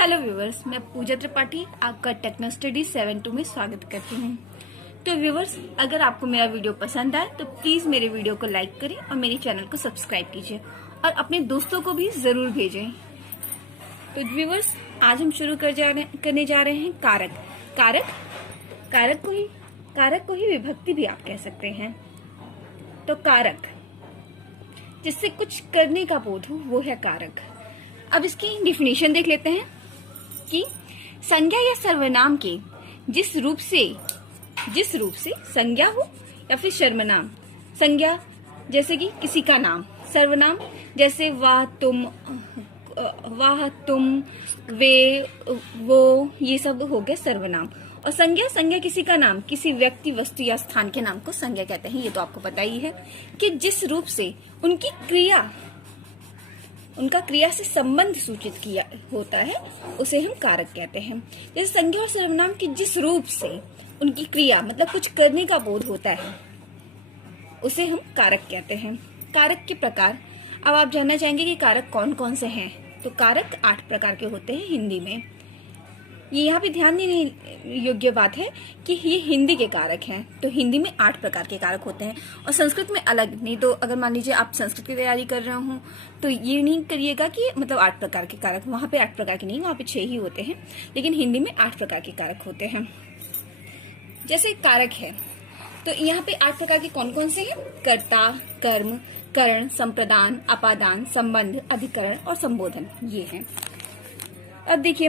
Hello viewers, मैं पूजा त्रिपाठी आपका techno study 7-2 में स्वागत करती हूँ। तो व्यूवर्स, अगर आपको मेरा वीडियो पसंद आए तो प्लीज मेरे वीडियो को लाइक करें और मेरे चैनल को सब्सक्राइब कीजिए और अपने दोस्तों को भी जरूर भेजें। तो व्यूवर्स, आज हम शुरू करने जा रहे हैं कारक। कारक को ही विभक्ति भी आप कह सकते हैं। तो कारक जिससे कुछ करने का बोध हो वो है कारक। अब इसकी डिफिनेशन देख लेते हैं कि संज्ञा या सर्वनाम के जिस रूप से संज्ञा हो या फिर सर्वनाम। संज्ञा जैसे कि किसी का नाम, सर्वनाम जैसे वाह तुम वे वो, ये सब हो गए सर्वनाम। और संज्ञा किसी का नाम, किसी व्यक्ति वस्तु या स्थान के नाम को संज्ञा कहते हैं। ये तो आपको पता ही है कि जिस रूप से उनका क्रिया से संबंध सूचित किया होता है उसे हम कारक कहते हैं। जैसे संज्ञा और सर्वनाम की जिस रूप से उनकी क्रिया मतलब कुछ करने का बोध होता है उसे हम कारक कहते हैं। कारक के प्रकार अब आप जानना चाहेंगे कि कारक कौन कौन से हैं। तो कारक 8 प्रकार के होते हैं हिंदी में। ये यहाँ पे ध्यान देने योग्य बात है कि ये हिंदी के कारक हैं। तो हिंदी में 8 प्रकार के कारक होते हैं और संस्कृत में अलग। नहीं तो अगर मान लीजिए आप संस्कृत की तैयारी कर रहे हो तो ये नहीं करिएगा कि मतलब 8 प्रकार के कारक, वहां पे 8 प्रकार के नहीं, वहां पे 6 ही होते हैं। लेकिन हिंदी में 8 प्रकार के कारक होते हैं। जैसे कारक है तो यहाँ पे 8 प्रकार के कौन कौन से हैं? कर्ता, कर्म, करण, संप्रदान, अपादान, संबंध, अधिकरण और संबोधन, ये हैं। अब देखिए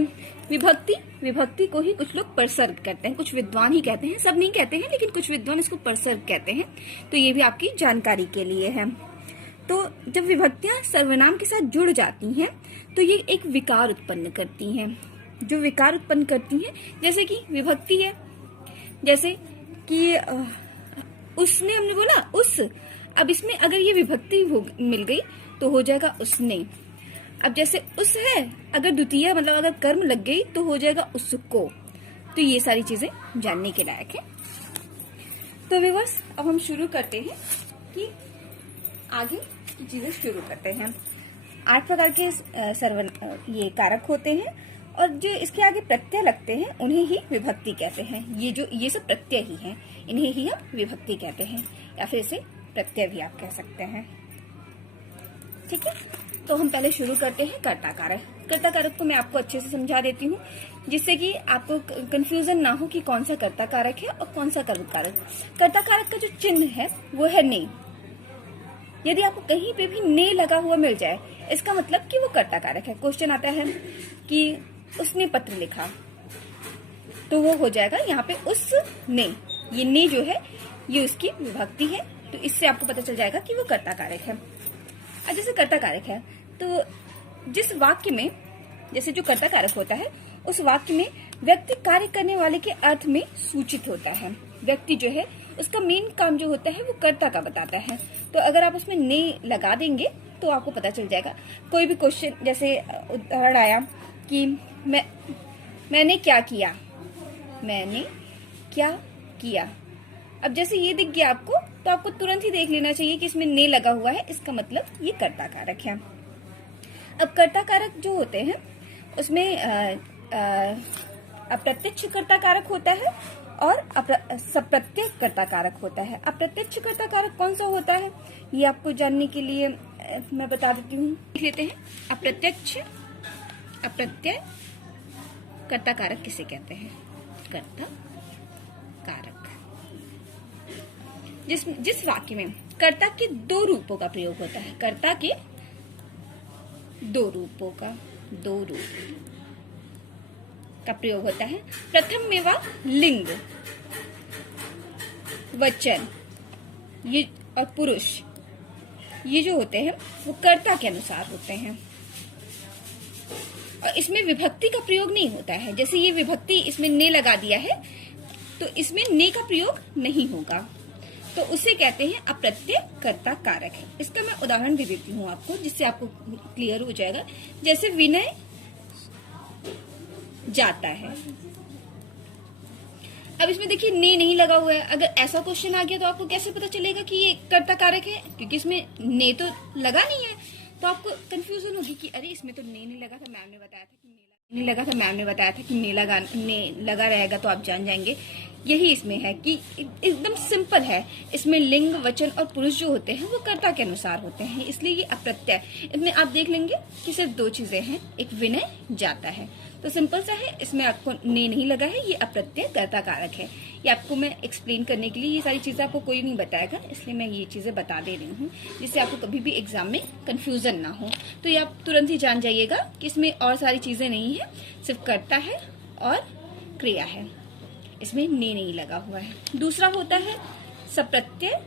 विभक्ति को ही कुछ लोग परसर्ग कहते हैं, कुछ विद्वान ही कहते हैं, सब नहीं कहते हैं लेकिन कुछ विद्वान इसको परसर्ग कहते हैं। तो ये भी आपकी जानकारी के लिए है। तो जब विभक्तियां सर्वनाम के साथ जुड़ जाती हैं तो ये एक विकार उत्पन्न करती हैं। जो विकार उत्पन्न करती हैं जैसे कि विभक्ति है, जैसे कि उसने, हमने बोला उस, अब इसमें अगर ये विभक्ति मिल गई तो हो जाएगा उसने। अब जैसे उस है, अगर द्वितीय मतलब अगर कर्म लग गई तो हो जाएगा उसको। तो ये सारी चीजें जानने के लायक है। तो व्यूअर्स, अब हम शुरू करते हैं कि आगे की चीजें शुरू करते हैं। 8 प्रकार के ये कारक होते हैं और जो इसके आगे प्रत्यय लगते हैं उन्हें ही विभक्ति कहते हैं। ये सब प्रत्यय ही हैं, इन्हें ही हम विभक्ति कहते हैं या फिर इसे प्रत्यय भी आप कह सकते हैं। ठीक है, तो हम पहले शुरू करते हैं कर्ता कारक। कर्ता कारक को मैं आपको अच्छे से समझा देती हूँ जिससे कि आपको कंफ्यूजन ना हो कि कौन सा कर्ता कारक है और कौन सा कर्म कारक। कर्ता कारक का जो चिन्ह है वो है ने। यदि आपको कहीं पे भी ने लगा हुआ मिल जाए इसका मतलब कि वो कर्ता कारक है। क्वेश्चन आता है कि उसने पत्र लिखा तो वो हो जाएगा यहाँ पे उसने। ये ने जो है ये उसकी विभक्ति है, तो इससे आपको पता चल जाएगा कि वो कर्ता कारक है। अब जैसे कर्ता कारक है तो जिस वाक्य में, जैसे जो कर्ता कारक होता है उस वाक्य में व्यक्ति कार्य करने वाले के अर्थ में सूचित होता है। व्यक्ति जो है उसका मेन काम जो होता है वो कर्ता का बताता है। तो अगर आप उसमें ने लगा देंगे तो आपको पता चल जाएगा। कोई भी क्वेश्चन, जैसे उदाहरण आया कि मैंने क्या किया, मैंने क्या किया। अब जैसे ये दिख गया आपको तो आपको तुरंत ही देख लेना चाहिए कि इसमें ने लगा हुआ है, इसका मतलब ये कर्ता कारक है। अब कर्ता कारक जो होते हैं उसमें अप्रत्यक्ष कर्ता कारक होता है और सप्रत्यय कर्ता कारक होता है। अप्रत्यक्ष कर्ता कारक कौन सा होता है ये आपको जानने के लिए मैं बता देती हूँ। देख लेते हैं अप्रत्यय कर्ता कारक किसे कहते हैं। कर्ता कारक जिस वाक्य में कर्ता के 2 रूपों का प्रयोग होता है। कर्ता के 2 रूप का प्रयोग होता है। प्रथम में वह लिंग, वचन ये और पुरुष, ये जो होते हैं वो कर्ता के अनुसार होते हैं और इसमें विभक्ति का प्रयोग नहीं होता है। जैसे ये विभक्ति इसमें ने लगा दिया है तो इसमें ने का प्रयोग नहीं होगा, तो उसे कहते हैं अप्रत्यय कर्ता कारक है। इसका मैं उदाहरण भी देती हूँ आपको जिससे आपको क्लियर हो जाएगा। जैसे विनय जाता है, अब इसमें देखिए ने नहीं लगा हुआ है। अगर ऐसा क्वेश्चन आ गया तो आपको कैसे पता चलेगा कि ये कर्ता कारक है, क्योंकि इसमें ने तो लगा नहीं है। तो आपको कंफ्यूजन होगी कि अरे इसमें तो ने नहीं लगा था, मैम ने बताया था कि ने लगा। नहीं लगा था, मैम ने बताया था कि ने लगा रहेगा तो आप जान जाएंगे। यही इसमें है कि एकदम सिंपल है। इसमें लिंग, वचन और पुरुष जो होते हैं वो कर्ता के अनुसार होते हैं, इसलिए ये अप्रत्यय। इसमें आप देख लेंगे कि सिर्फ दो चीजें हैं, एक विनय, जाता है। तो सिंपल सा है, इसमें आपको ने नहीं लगा है, ये अप्रत्यय कर्ता कारक है। ये आपको मैं एक्सप्लेन करने के लिए, ये सारी चीजें आपको कोई नहीं बताएगा, इसलिए मैं ये चीजें बता दे रही हूँ जिससे आपको कभी भी एग्जाम में कंफ्यूजन ना हो। तो ये आप तुरंत ही जान जाइएगा कि इसमें और सारी चीजें नहीं है, सिर्फ कर्ता है और क्रिया है, इसमें ने नहीं लगा हुआ है। दूसरा होता है सप्रत्यय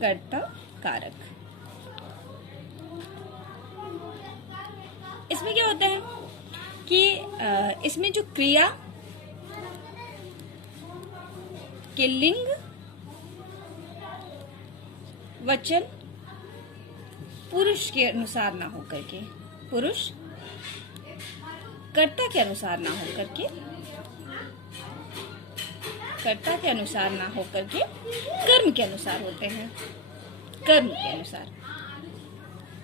कर्ता कारक। इसमें क्या होता है कि इसमें जो क्रिया के लिंग, वचन पुरुष के अनुसार ना होकर के, पुरुष कर्ता के अनुसार ना होकर के, कर्ता के अनुसार ना होकर के कर्म के अनुसार होते हैं। कर्म के अनुसार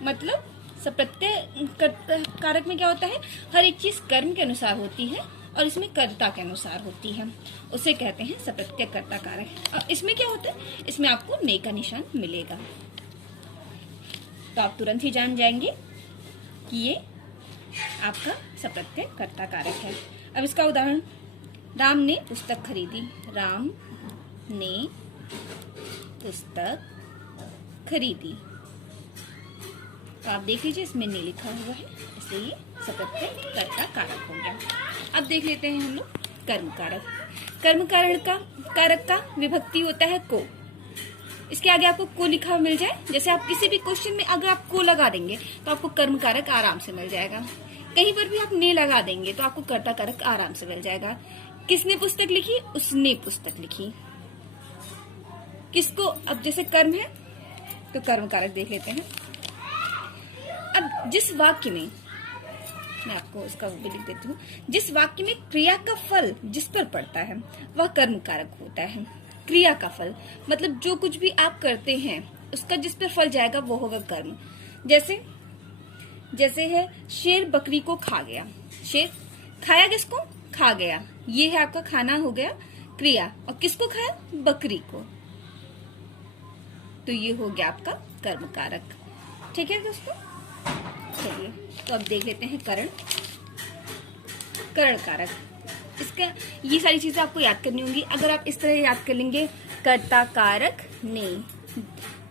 मतलब सप्रत्यय कारक में क्या होता है, हर एक चीज कर्म के अनुसार होती है और इसमें कर्ता के अनुसार होती है, उसे कहते हैं सप्रत्यय कर्ता कारक। और इसमें क्या होता है, इसमें आपको ने का निशान मिलेगा, तो आप तुरंत ही जान जाएंगे कि ये आपका सप्रत्यय कर्ता कारक है। अब इसका उदाहरण, राम ने पुस्तक खरीदी। राम ने पुस्तक खरीदी, तो आप देख लीजिए इसमें ने लिखा हुआ है, इसलिए ये सप्रत्यय कर्ता कारक हो गया। अब देख लेते हैं हम लोग कर्म कारक। कर्म कारक का विभक्ति होता है को। इसके आगे आपको को लिखा मिल जाए, जैसे आप किसी भी क्वेश्चन में अगर आप को लगा देंगे तो आपको कर्म कारक आराम से मिल जाएगा। कहीं पर भी आप ने लगा देंगे तो आपको कर्ता कारक आराम से मिल जाएगा। किसने पुस्तक लिखी, उसने पुस्तक लिखी। किसको, अब जैसे कर्म है तो कर्म कारक देख लेते हैं। अब जिस वाक्य में, मैं आपको उसका वो भी लिख देती हूँ, जिस वाक्य में क्रिया का फल जिस पर पड़ता है वह कर्म कारक होता है। क्रिया का फल मतलब जो कुछ भी आप करते हैं उसका जिस पर फल जाएगा वो होगा कर्म। जैसे है शेर बकरी को खा गया। शेर खाया किसको, खा गया, ये है आपका खाना हो गया क्रिया। और किसको खाया, बकरी को, तो ये हो गया आपका कर्म कारक। ठीक है दोस्तों, चलिए तो अब देख लेते हैं करण कारक। इसका ये सारी चीजें आपको याद करनी होंगी। अगर आप इस तरह याद कर लेंगे, कर्ता कारक ने,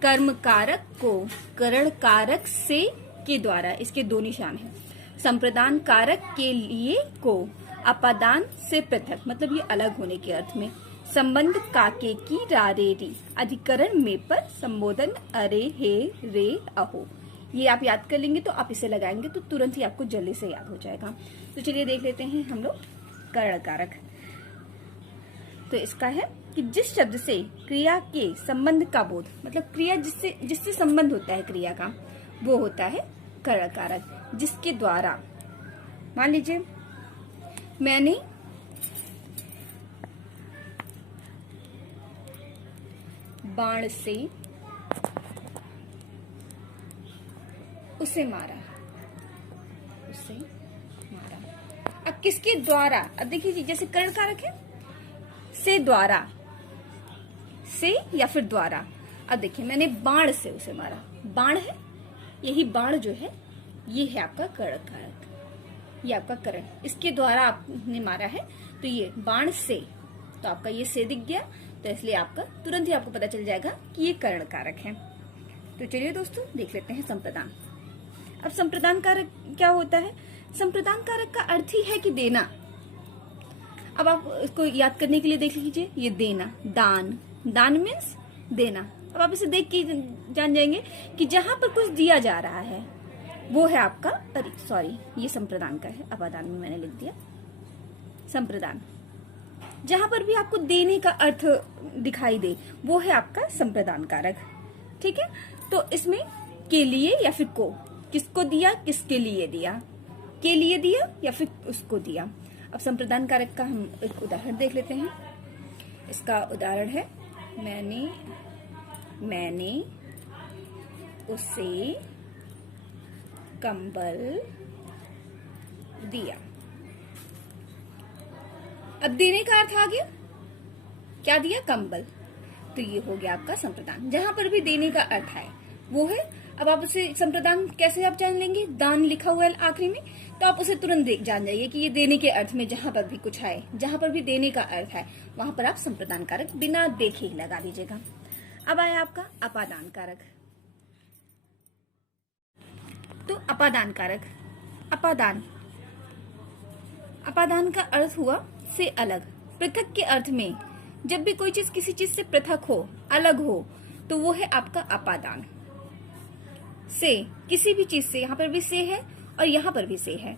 कर्म कारक को, करण कारक से के द्वारा, इसके दो निशान हैं। संप्रदान कारक के लिए को, अपादान से पृथक मतलब ये अलग होने के अर्थ में। संबंध काके की रारे री, अधिकरण में पर, संबोधन अरे हे रे अहो। ये आप याद कर लेंगे तो आप इसे लगाएंगे तो तुरंत ही आपको जल्दी से याद हो जाएगा। तो चलिए देख लेते हैं हम लोग करण कारक। तो इसका है कि जिस शब्द से क्रिया के संबंध का बोध, मतलब क्रिया जिससे संबंध होता है क्रिया का, वो होता है करण कारक। जिसके द्वारा, मान लीजिए मैंने बाण से उसे मारा, अब किसके द्वारा, अब देखिए जी, जैसे करण कारक है से, द्वारा, से या फिर द्वारा। अब देखिए मैंने बाण से उसे मारा, बाण है, यही बाण जो है ये है आपका करण कारक, ये आपका करण, इसके द्वारा आपने मारा है तो ये बाण से, तो आपका ये से दिख गया, तो इसलिए आपका तुरंत ही आपको पता चल जाएगा कि ये करण कारक है। तो चलिए दोस्तों देख लेते हैं संप्रदान। अब संप्रदान कारक क्या होता है, संप्रदान कारक का अर्थ ही है कि देना। अब आप इसको याद करने के लिए देख लीजिए, ये देना, दान, दान मीन्स देना। अब आप इसे देख के जान जाएंगे कि जहां पर कुछ दिया जा रहा है वो है आपका, अरे सॉरी ये संप्रदान का है, अपादान में मैंने लिख दिया संप्रदान। जहां पर भी आपको देने का अर्थ दिखाई दे वो है आपका संप्रदान कारक। ठीक है, तो इसमें के लिए या फिर को, किसको दिया, किसके लिए दिया, के लिए दिया या फिर उसको दिया। अब संप्रदान कारक का हम एक उदाहरण देख लेते हैं। इसका उदाहरण है मैंने उसे कंबल दिया। अब देने का अर्थ आ गया, क्या दिया? कंबल। तो ये हो गया आपका संप्रदान। जहां पर भी देने का अर्थ है वो है। अब आप उसे संप्रदान कैसे आप जान लेंगे? दान लिखा हुआ है आखिरी में, तो आप उसे तुरंत जान जाइए कि ये देने के अर्थ में जहां पर भी कुछ आए, जहां पर भी देने का अर्थ है वहां पर आप संप्रदान कारक बिना देखे ही लगा दीजिएगा। अब आया आपका अपादान कारक। तो अपादान कारक, अपादान, अपादान का अर्थ हुआ से अलग, पृथक के अर्थ में जब भी कोई चीज किसी चीज से पृथक हो, अलग हो, तो वो है आपका अपादान। से, किसी भी चीज से, यहाँ पर भी से है और यहाँ पर भी से है,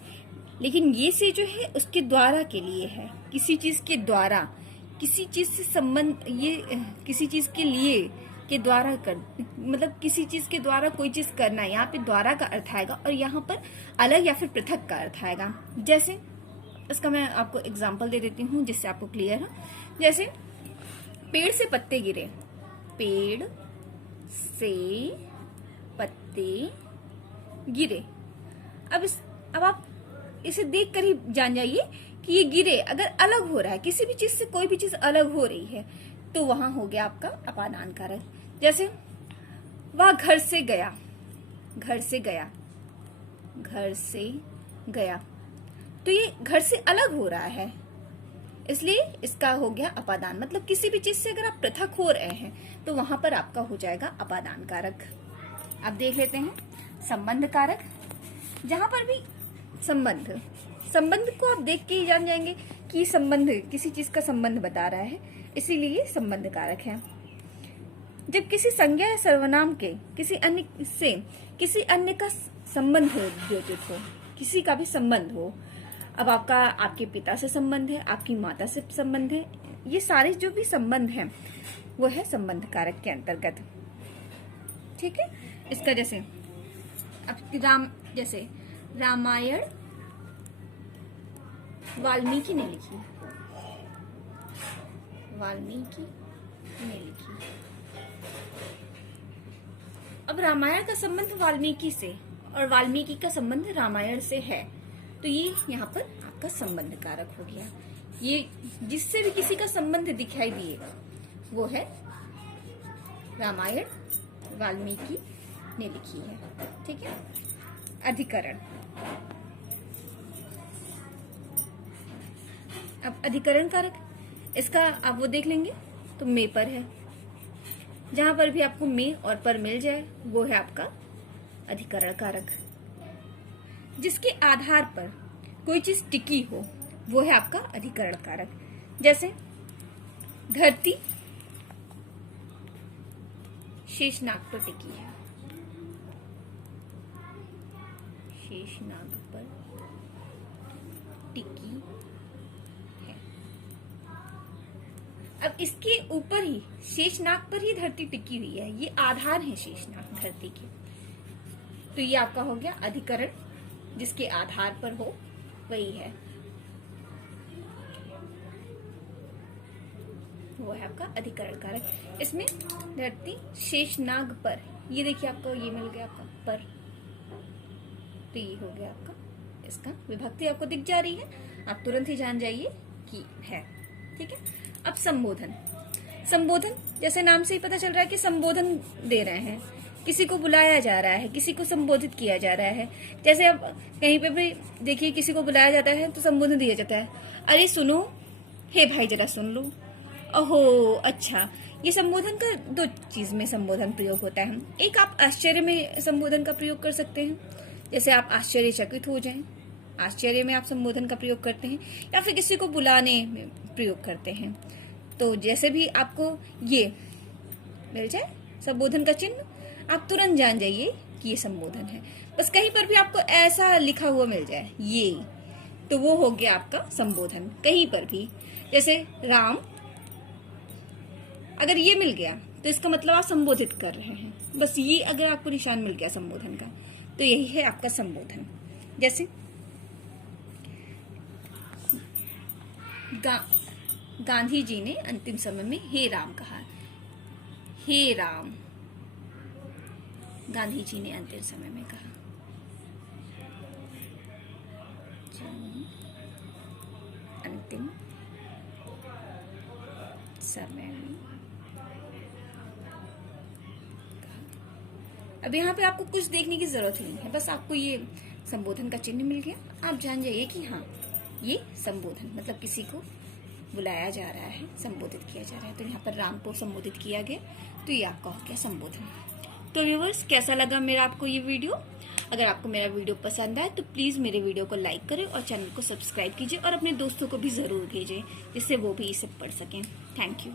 लेकिन ये से जो है उसके द्वारा के लिए है, किसी चीज के द्वारा, किसी चीज से संबंध, ये किसी चीज के लिए के द्वारा कर, मतलब किसी चीज के द्वारा कोई चीज करना, यहाँ पे द्वारा का अर्थ आएगा और यहाँ पर अलग या फिर पृथक का अर्थ आएगा। जैसे इसका मैं आपको एग्जाम्पल दे देती हूँ जिससे आपको क्लियर हो। जैसे पेड़ से पत्ते गिरे, पेड़ से पत्ते गिरे। अब आप इसे देख कर ही जान जाइए कि ये गिरे अगर अलग हो रहा है, किसी भी चीज से कोई भी चीज अलग हो रही है, तो वहां हो गया आपका अपादान कारक। जैसे वह घर से गया, घर से गया, घर से गया, तो ये घर से अलग हो रहा है, इसलिए इसका हो गया अपादान। मतलब किसी भी चीज से अगर आप पृथक हो रहे हैं तो वहां पर आपका हो जाएगा अपादान कारक। अब देख लेते हैं संबंध कारक। जहां पर भी संबंध, संबंध को आप देख के ही जान जाएंगे कि संबंध किसी चीज का संबंध बता रहा है, इसीलिए संबंध कारक है। जब किसी संज्ञा या सर्वनाम के किसी अन्य से किसी अन्य का संबंध हो, द्योतित हो, किसी का भी संबंध हो, अब आपका आपके पिता से संबंध है, आपकी माता से संबंध है, ये सारे जो भी संबंध हैं वो है संबंध कारक के अंतर्गत। ठीक है। इसका जैसे अब जैसे रामायण वाल्मीकि ने लिखी, वाल्मीकि ने लिखी। अब रामायण का संबंध वाल्मीकि से और वाल्मीकि का संबंध रामायण से है, तो ये यहाँ पर आपका संबंध कारक हो गया। ये जिससे भी किसी का संबंध दिखाई दिए वो है रामायण वाल्मीकि ने लिखी है। ठीक है। अधिकरण। अब अधिकरण कारक, इसका आप वो देख लेंगे तो मे पर है, जहां पर भी आपको मे और पर मिल जाए वो है आपका अधिकरण कारक। जिसके आधार पर कोई चीज टिकी हो वो है आपका अधिकरण कारक। जैसे धरती शेषनाग पर टिकी है, शेषनाग पर टिकी है। अब इसके ऊपर ही शेषनाग पर ही धरती टिकी हुई है, ये आधार है शेषनाग धरती के, तो ये आपका हो गया अधिकरण, जिसके आधार पर हो वही है, वो है आपका अधिकरण कारक। इसमें धरती शेषनाग पर, ये देखिए आपको ये मिल गया आपका पर, तो ये हो गया आपका, इसका विभक्ति आपको दिख जा रही है, आप तुरंत ही जान जाइए कि है। ठीक है। अब संबोधन। संबोधन जैसे नाम से ही पता चल रहा है कि संबोधन दे रहे हैं, किसी को बुलाया जा रहा है, किसी को संबोधित किया जा रहा है। जैसे अब कहीं पे भी देखिए किसी को बुलाया जाता है तो संबोधन दिया जाता है, अरे सुनो, हे भाई जरा सुन लो, ओहो अच्छा। ये संबोधन का दो चीज में संबोधन प्रयोग होता है। एक आप आश्चर्य में संबोधन का प्रयोग कर सकते हैं, जैसे आप आश्चर्यचकित हो जाएं, आश्चर्य में आप संबोधन का प्रयोग करते हैं, या फिर किसी को बुलाने में प्रयोग करते हैं। तो जैसे भी आपको ये मिल जाए संबोधन का चिन्ह, आप तुरंत जान जाइए कि ये संबोधन है। बस कहीं पर भी आपको ऐसा लिखा हुआ मिल जाए ये, तो वो हो गया आपका संबोधन। कहीं पर भी जैसे राम, अगर ये मिल गया तो इसका मतलब आप संबोधित कर रहे हैं। बस ये अगर आपको निशान मिल गया संबोधन का, तो यही है आपका संबोधन। जैसे गांधी जी ने अंतिम समय में हे राम कहा, हे राम गांधी जी ने अंतिम समय में कहा। अंतिम समय में। अब यहाँ पे आपको कुछ देखने की जरूरत नहीं है, बस आपको ये संबोधन का चिन्ह मिल गया, आप जान जाइए कि हाँ ये संबोधन मतलब किसी को बुलाया जा रहा है, संबोधित किया जा रहा है। तो यहाँ पर राम को संबोधित किया गया, तो ये आपका हो गया संबोधन। तो व्यूअर्स, कैसा लगा मेरा आपको ये वीडियो? अगर आपको मेरा वीडियो पसंद आए तो प्लीज मेरे वीडियो को लाइक करें और चैनल को सब्सक्राइब कीजिए और अपने दोस्तों को भी जरूर भेजें, जिससे वो भी इसे पढ़ सकें। Thank you.